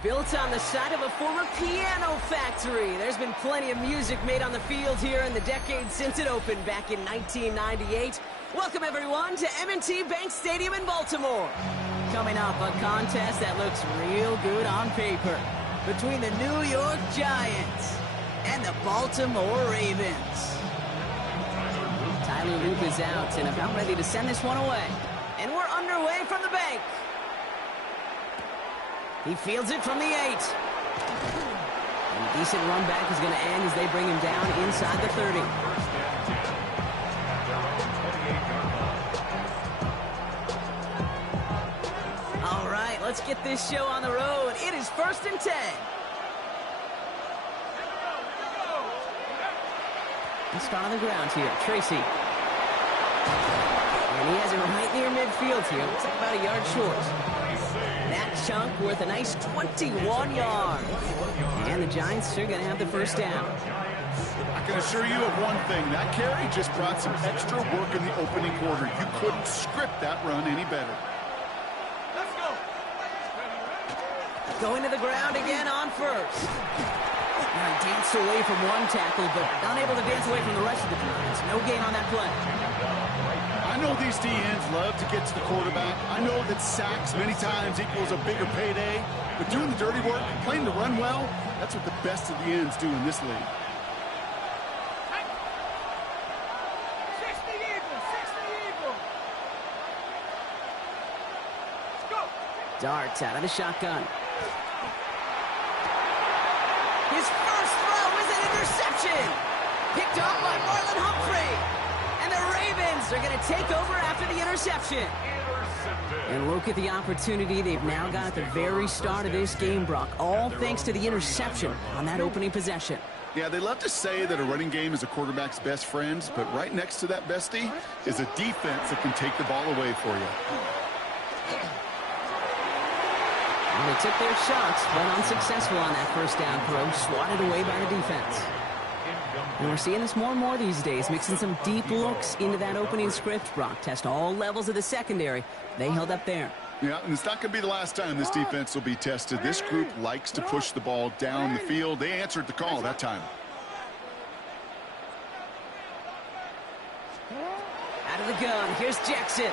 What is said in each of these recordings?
Built on the side of a former piano factory, there's been plenty of music made on the field here in the decade since it opened back in 1998. Welcome, everyone, to M&T Bank Stadium in Baltimore. Coming up, a contest that looks real good on paper between the New York Giants and the Baltimore Ravens. Tyler Loop is out and about ready to send this one away. And we're underway from the bank. He fields it from the 8. And a decent run back is going to end as they bring him down inside the 30. All right, let's get this show on the road. It is 1st and 10. Let's start on the ground here. Tracy. And he has it right near midfield here. Looks like about a yard short. That chunk worth a nice 21 yards. And the Giants are going to have the first down. I can assure you of one thing. That carry just brought some extra work in the opening quarter. You couldn't script that run any better. Let's go. Going to the ground again on first. Danced away from one tackle, but unable to dance away from the rest of the defense. No gain on that play. I know these DNs love to get to the quarterback. I know that sacks many times equals a bigger payday, but doing the dirty work, playing to run well, that's what the best of the ends do in this league. 60 Eagles, 60 Eagles. Let's go. Darts out of the shotgun. His first throw is an interception. Picked off by Marlon Humphrey. And the Ravens are going to take over after the interception. And look at the opportunity they've now got at the very start of this game, Brock. All thanks to the interception on that opening possession. Yeah, they love to say that a running game is a quarterback's best friend, but right next to that bestie is a defense that can take the ball away for you. And they took their shots, but unsuccessful on that first down throw, swatted away by the defense. And we're seeing this more and more these days, mixing some deep looks into that opening script, Brock. Test all levels of the secondary. They held up there. Yeah, and it's not going to be the last time this defense will be tested. This group likes to push the ball down the field. They answered the call that time. Out of the gun, here's Jackson.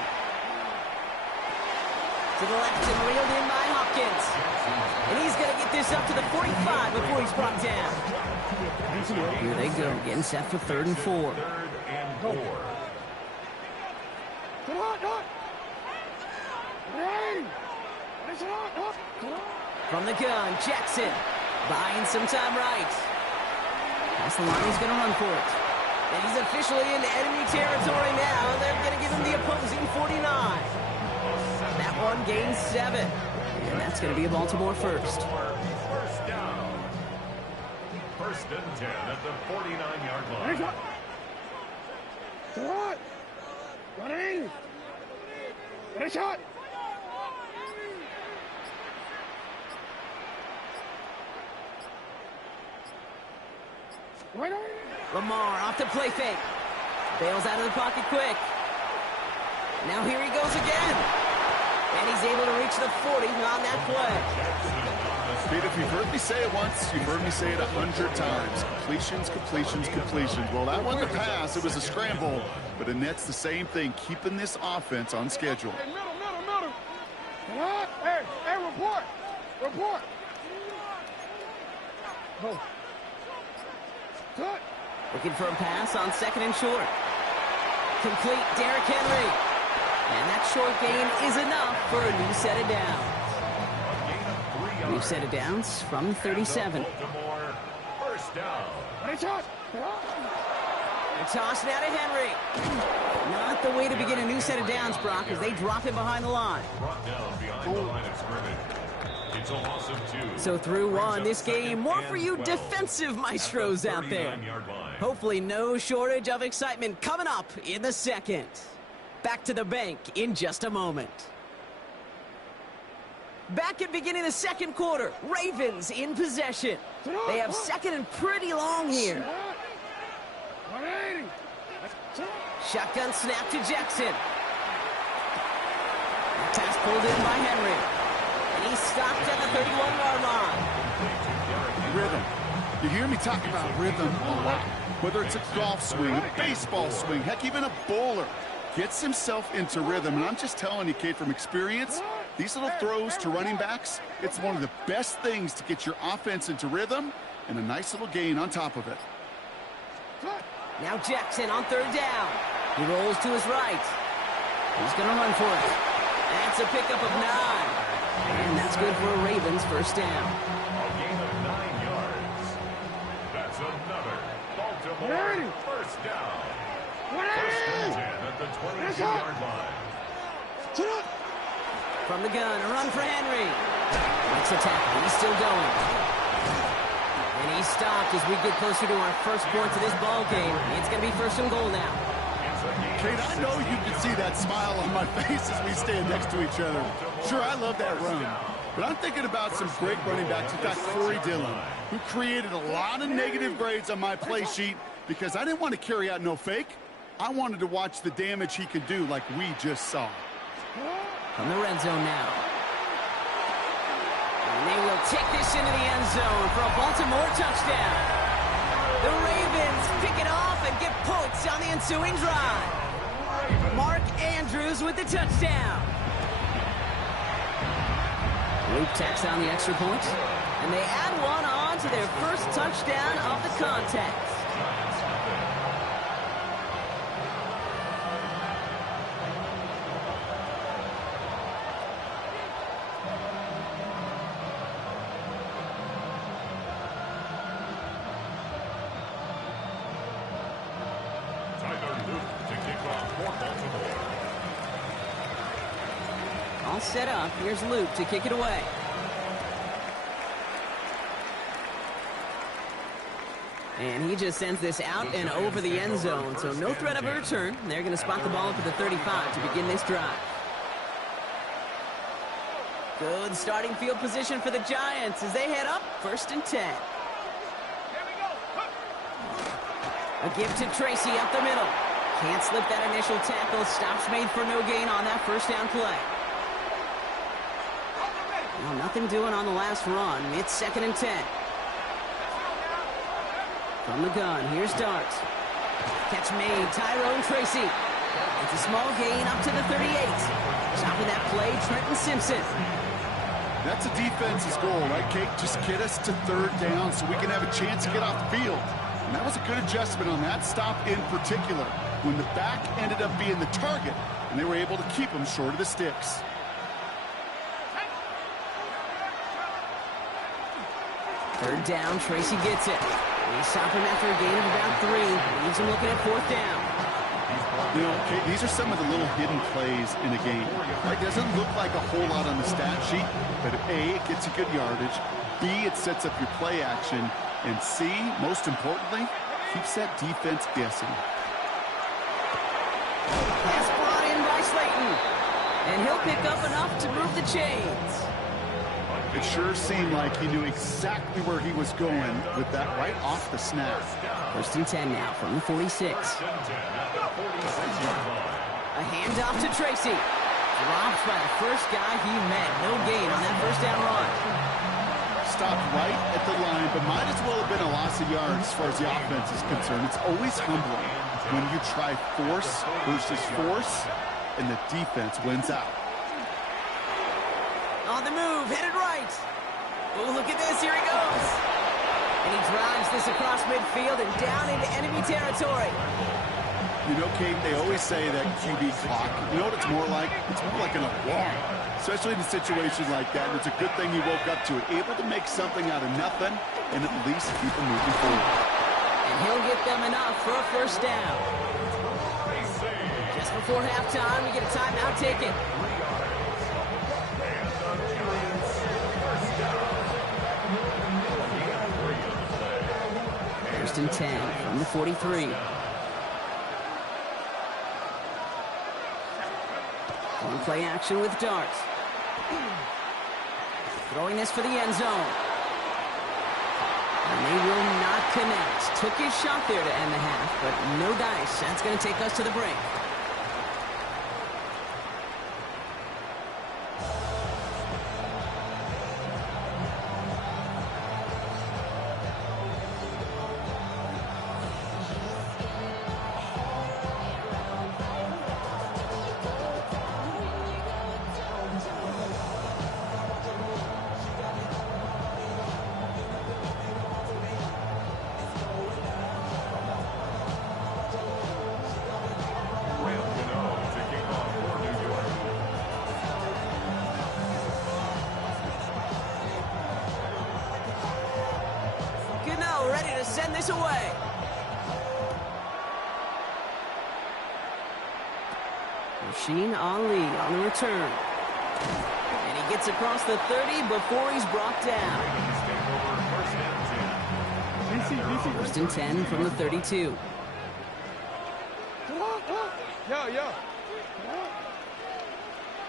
To the left and reeled in by Hopkins. And he's going to get this up to the 45 before he's brought down. Here they go, getting set for 3rd and 4. From the gun, Jackson buying some time right. That's the line, he's going to run for it. And he's officially into enemy territory now. They're going to give him the opposing 49. That one gains 7. And that's going to be a Baltimore first. First down. 1st and 10 at the 49-yard line. Running. Get a shot. Lamar off the play fake. Bails out of the pocket quick. Now here he goes again. And he's able to reach the 40 on that play. Pete, if you've heard me say it once, you've heard me say it 100 times. Completions, completions, completions. Well, that wasn't a pass. It was a scramble. But Annette's the same thing, keeping this offense on schedule. Hey, middle. Hey, report. Oh. Good. Looking for a pass on 2nd and short. Complete, Derrick Henry. And that short gain is enough for a new set of downs. New set of downs from 37. First down. A toss now to Henry. Not the way to begin a new set of downs, Brock, as they drop him behind the line. Brought down behind the line of scrimmage. It's a loss of 2. So through one, this game, more for you defensive maestros out there. Hopefully no shortage of excitement coming up in the second. Back to the bank in just a moment. Back at beginning the second quarter, Ravens in possession. They have 2nd and pretty long here. Shotgun snap to Jackson. Pass pulled in by Henry. And he's stopped at the 31-yard line. You hear me talk about rhythm a lot. Whether it's a golf swing, a baseball swing, heck, even a bowler gets himself into rhythm. And I'm just telling you, kid, from experience, these little throws to running backs, it's one of the best things to get your offense into rhythm and a nice little gain on top of it. Now Jackson on third down. He rolls to his right. He's going to run for it. That's a pickup of 9. And that's good for a Ravens first down. A gain of 9 yards. That's another Baltimore first down. First and 10 at the 22-yard line. From the gun, a run for Henry. Makes a tackle. He's still going. And he's stopped as we get closer to our first point to this ball game. It's going to be first and goal now. Kate, I know you can see that smile on my face as we stand next to each other. Sure, I love that run. But I'm thinking about some great running backs. In fact, Corey Dillon, who created a lot of negative grades on my play sheet because I didn't want to carry out no fake. I wanted to watch the damage he could do like we just saw. From the red zone now. And they will take this into the end zone for a Baltimore touchdown. The Ravens pick it off and get points on the ensuing drive. Mark Andrews with the touchdown. Luke tacks on the extra point, and they add one on to their first touchdown of the contest. All set up. Here's Luke to kick it away. And he just sends this out and over the end zone, so no threat of a return. They're going to spot the ball up at the 35 to begin this drive. Good starting field position for the Giants as they head up first and 10. A give to Tracy up the middle. Can't slip that initial tackle. Stops made for no gain on that first down play. Well, nothing doing on the last run. It's second and 10. From the gun, here's Dart. Catch made, Tyrone Tracy. It's a small gain up to the 38. Stopping that play, Trenton Simpson. That's a defense's goal, right, Kate? Just get us to third down so we can have a chance to get off the field. And that was a good adjustment on that stop in particular, when the back ended up being the target, and they were able to keep him short of the sticks. Third down, Tracy gets it. They stop him after a gain of about 3. Leaves him looking at fourth down. You know, Kate, these are some of the little hidden plays in a game. It doesn't look like a whole lot on the stat sheet, but A, it gets you good yardage. B, it sets up your play action. And C, most importantly, keeps that defense guessing. Pass brought in by Slayton. And he'll pick up enough to move the chains. It sure seemed like he knew exactly where he was going with that right off the snap. First and 10 now from the 46. A handoff to Tracy. Dropped by the first guy he met. No gain on that first down run. Stopped right at the line, but might as well have been a loss of yards as far as the offense is concerned. It's always humbling when you try force versus force, and the defense wins out. On the move, headed right. Oh, look at this, here he goes. And he drives this across midfield and down into enemy territory. You know, Kate, they always say that QB clock, you know what it's more like? It's more like an alarm, especially in a situation like that. And it's a good thing he woke up to it, able to make something out of nothing and at least keep him moving forward. And he'll get them enough for a first down. Just before halftime, we get a timeout taken. First and 10 from the 43. On play action with Dart. Throwing this for the end zone. And they will not connect. Took his shot there to end the half, but no dice. That's going to take us to the break. ready to send this away. Rasheen Ali on the return. And he gets across the 30 before he's brought down. First and 10 from the 32. Yo, yo.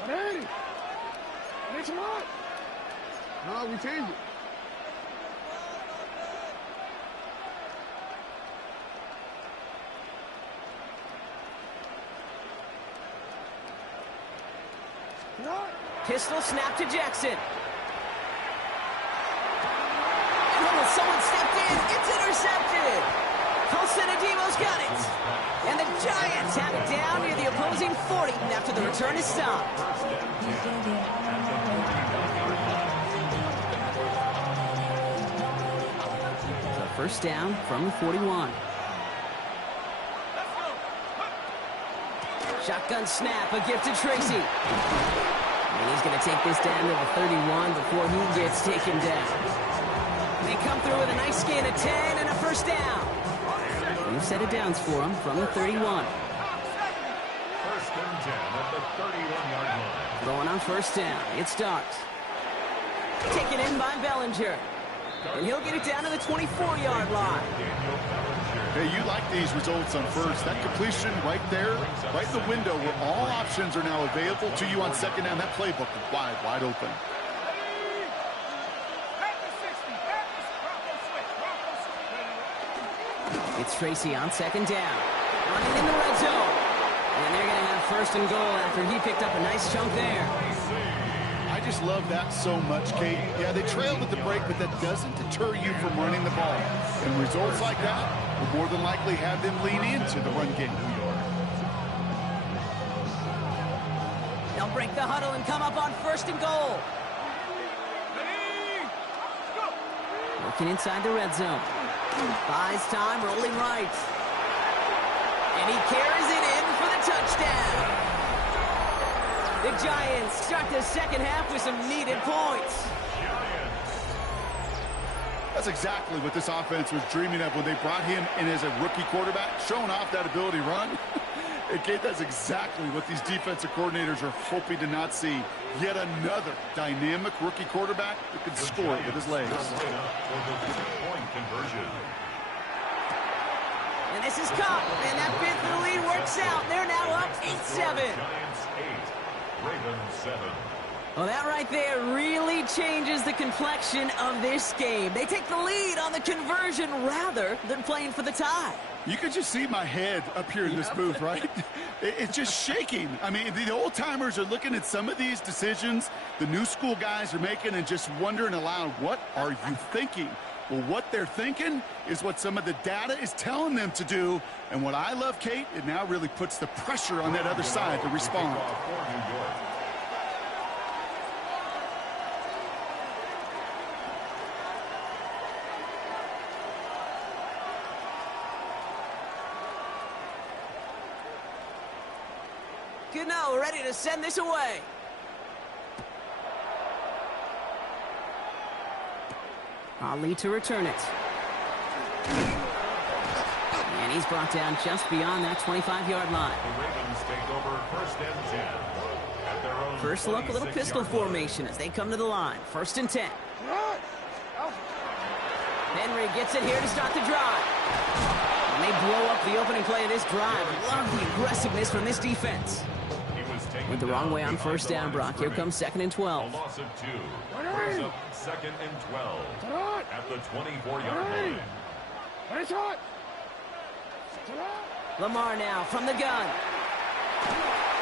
Ready. Next one. No, we change it. Pistol snap to Jackson. And someone stepped in. It's intercepted. Colson-Adimo's got it. And the Giants have it down near the opposing 40 after the return is stopped. So first down from the 41. Shotgun snap, a gift to Tracy. And he's going to take this down to the 31 before he gets taken down. They come through with a nice gain of 10 and a first down. New set of downs for him from the 31. First and 10 at the 31-yard line. Going on first down. It starts. Taken in by Bellinger. And he'll get it down to the 24-yard line. Hey, you like these results on first. That completion right there, right in the window where all options are now available to you on second down. That playbook is wide open. It's Tracy on second down. Running in the red zone. And they're going to have first and goal after he picked up a nice chunk there. I just love that so much, Kate. Yeah, they trailed at the break, but that doesn't deter you from running the ball. And results like that will more than likely have them lean into the run game. They'll break the huddle and come up on first and goal. Working inside the red zone. Buys time, rolling right. And he carries it in for the touchdown. The Giants start the second half with some needed points. That's exactly what this offense was dreaming of when they brought him in as a rookie quarterback, showing off that ability to run. And Kate, that's exactly what these defensive coordinators are hoping to not see. Yet another dynamic rookie quarterback who can score with his legs. And this is Cup, and that bid for the lead works out. They're now up 8-7. Giants 8, Ravens 7. Well, that right there really changes the complexion of this game. They take the lead on the conversion rather than playing for the tie. You can just see my head up here in this booth, right? It's just shaking. I mean, the old-timers are looking at some of these decisions the new school guys are making and just wondering aloud, what are you thinking? Well, what they're thinking is what some of the data is telling them to do. And what I love, Kate, it now really puts the pressure on that other side to respond. Gano ready to send this away. Ali to return it. And he's brought down just beyond that 25-yard line. The Ravens take over first and 10. At their own First look, a little pistol 26-yard formation as they come to the line. First and 10. Henry gets it here to start the drive. And they blow up the opening play of this drive. Love the aggressiveness from this defense. Went the wrong way on first down, Brock. Here comes second and 12. A loss of 2. Brings up second and 12 at the 24-yard line. Lamar now from the gun.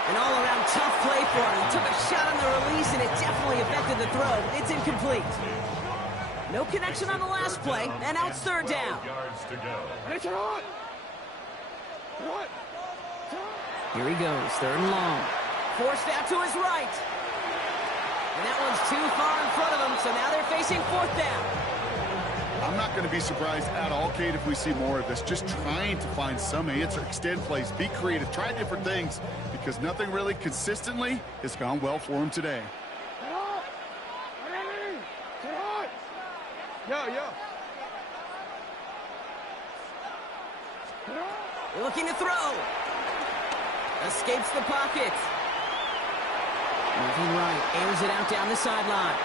An all-around tough play for him. He took a shot on the release, and it definitely affected the throw. It's incomplete. No connection on the last play, and now it's third down. Yards to go. Here he goes, third and long. Forced out to his right. And that one's too far in front of him, so now they're facing fourth down. I'm not going to be surprised at all, Kate, if we see more of this. Just trying to find some answer, extend plays, be creative, try different things, because nothing really consistently has gone well for him today. Yo, yo. Looking to throw. Escapes the pocket. Moving right, airs it out down the sideline.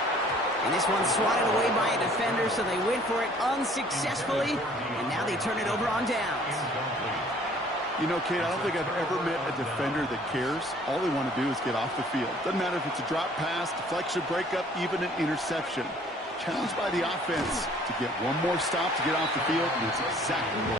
And this one's swatted away by a defender, so they went for it unsuccessfully, and now they turn it over on downs. You know, Kate, I don't think I've ever met a defender that cares. All they want to do is get off the field. Doesn't matter if it's a drop pass, deflection, breakup, even an interception. Challenged by the offense to get one more stop to get off the field, and it's exactly what